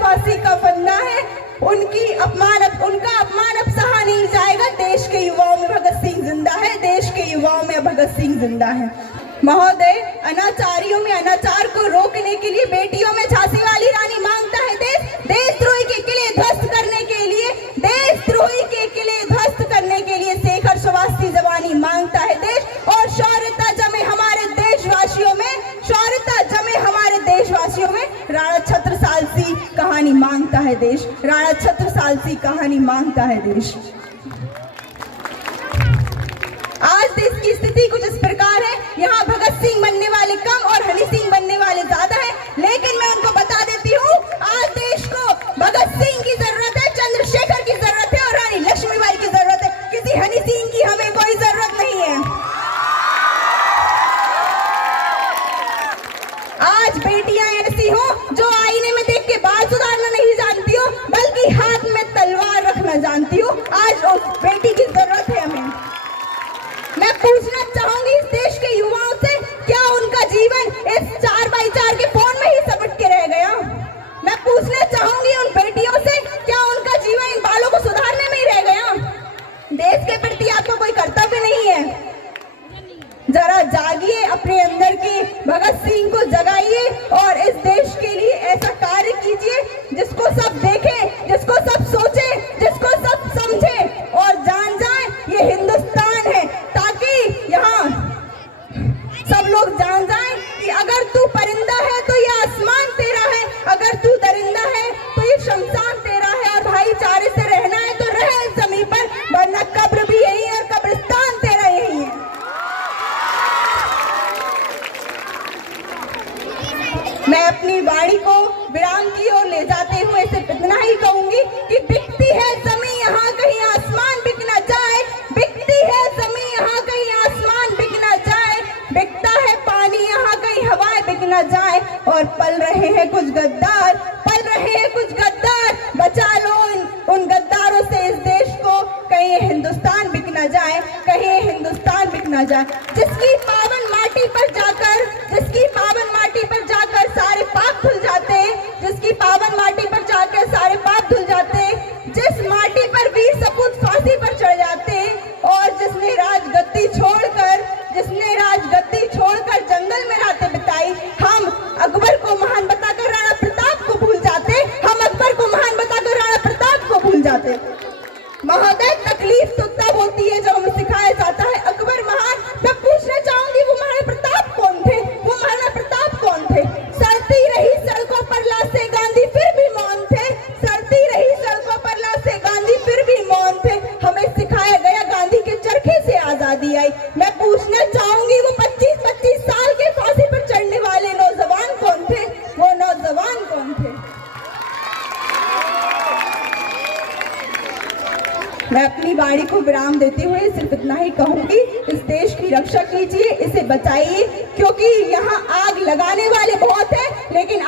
फांसी का फंदा है, उनका अपमान अब सहा नहीं जाएगा। देश के युवाओं में भगत सिंह जिंदा है, देश के युवाओं में भगत सिंह जिंदा है। महोदय, अनाचारियों में अनाचार को रोकने के लिए बेटियों में झांसी वाली रानी मांगता है देश। देशद्रोही के किले ध्वस्त करने के लिए, देशद्रोही के किले ध्वस्त करने के लिए शेखर श्रीवास्तव जवानी मांगता है देश। और शौर्यता जमे हमारे देशवासियों में, शौर्यता जमे हमारे देशवासियों में राणा छत्रसाल की कहानी मांगता है देश। राणा छत्रसाल की कहानी मांगता है देश। आज देश की स्थिति कुछ इस प्रकार है, यहाँ भगत सिंह बनने वाले कम और हनी सिंह बनने वाले ज्यादा है। लेकिन मैं उनको बता देती हूँ, आज देश को भगत सिंह की जरूरत है, चंद्रशेखर की जरूरत है और रानी लक्ष्मीबाई की जरूरत है। किसी हनी सिंह की हमें कोई जरूरत नहीं है। आज बेटियां ऐसी हो जो आईने में देख के बाल सुधारना नहीं जानती हो, बल्कि हाथ में तलवार रखना जानती हो। आज उस बेटी की जरूरत है हमें। मैं पूछना चाहूंगी इस देश के युवाओं से, क्या उनका जीवन इस 4x4 के फोन में ही सिमट के रह गया? मैं पूछना चाहूंगी उन बेटियों से, क्या उनका जीवन इन बालों को सुधारने में ही रह गया? देश के प्रति आपको कोई कर्तव्य नहीं है? जरा जागिए, अपने अंदर के भगत सिंह को जगाइए और इस देश के लिए ऐसा कार्य कीजिए जिसको सब देखें, जिसको सब सोचे, जिसको सब समझे और जान जाए ये हिंदुस्तान है, ताकि यहाँ सब लोग जान जाएं कि अगर तू परिंदा है तो ये आसमान तेरा है, अगर तू दरिंदा है तो ये शमशान तेरा है। और भाईचारे से रहना है तो रह इस जमीन पर, वरना कब्र भी यही है और कब्रिस्तान तेरा यही है। मैं अपनी वाणी को विराम की ओर ले जाते हुए सिर्फ इतना ही कहूंगी कि बिकती है जमीन यहाँ कहीं आसमान बिक ना जाए, बिकती है जमीन यहाँ कहीं आसमान बिक ना जाए, बिकता है पानी यहाँ कहीं हवाएं बिक ना जाए। और पल रहे हैं कुछ गद्दार, पल रहे हैं कुछ गद्दार, बचा लो उन गद्दारों से इस देश को, कहीं हिंदुस्तान बिक ना जाए, कहीं हिंदुस्तान बिक ना जाए। जिसकी पावन माटी पर जाकर, जिसकी पावन माटी पर जाकर सारे पाप धुल जाते, जिसकी पावन माटी पर जाकर सारे पाप धुल जाते, जिस माटी पर वीर सपूत फांसी पर चढ़ जाते और जिसने राजगद्दी छोड़कर जंगल में रातें बिताई, हम अकबर को महान बताकर राणा प्रताप को भूल जाते, हम अकबर को महान बताकर राणा प्रताप को भूल जाते। महोदय, तकलीफ तो तब होती है जब हमें सिखाया जाता है अकबर महान। मैं पूछना चाहूंगी, वो महाराणा प्रताप कौन थे? वो महाराणा प्रताप कौन थे? सड़ती रही सड़कों पर लाशें गांधी फिर भी मौन थे, सड़ती रही सड़कों पर लाशें गांधी फिर भी मौन थे। हमें सिखाया गया गांधी के चरखे से आजादी आई। मैं पूछना चाहूंगी, वो 25-25 साल के फांसी पर चढ़ने वाले नौजवान कौन थे? वो नौजवान कौन थे? मैं अपनी वाणी को विराम देते हुए सिर्फ इतना ही कहूंगी, इस देश की रक्षा कीजिए, इसे बचाइए, क्योंकि यहाँ आग लगाने वाले बहुत हैं, लेकिन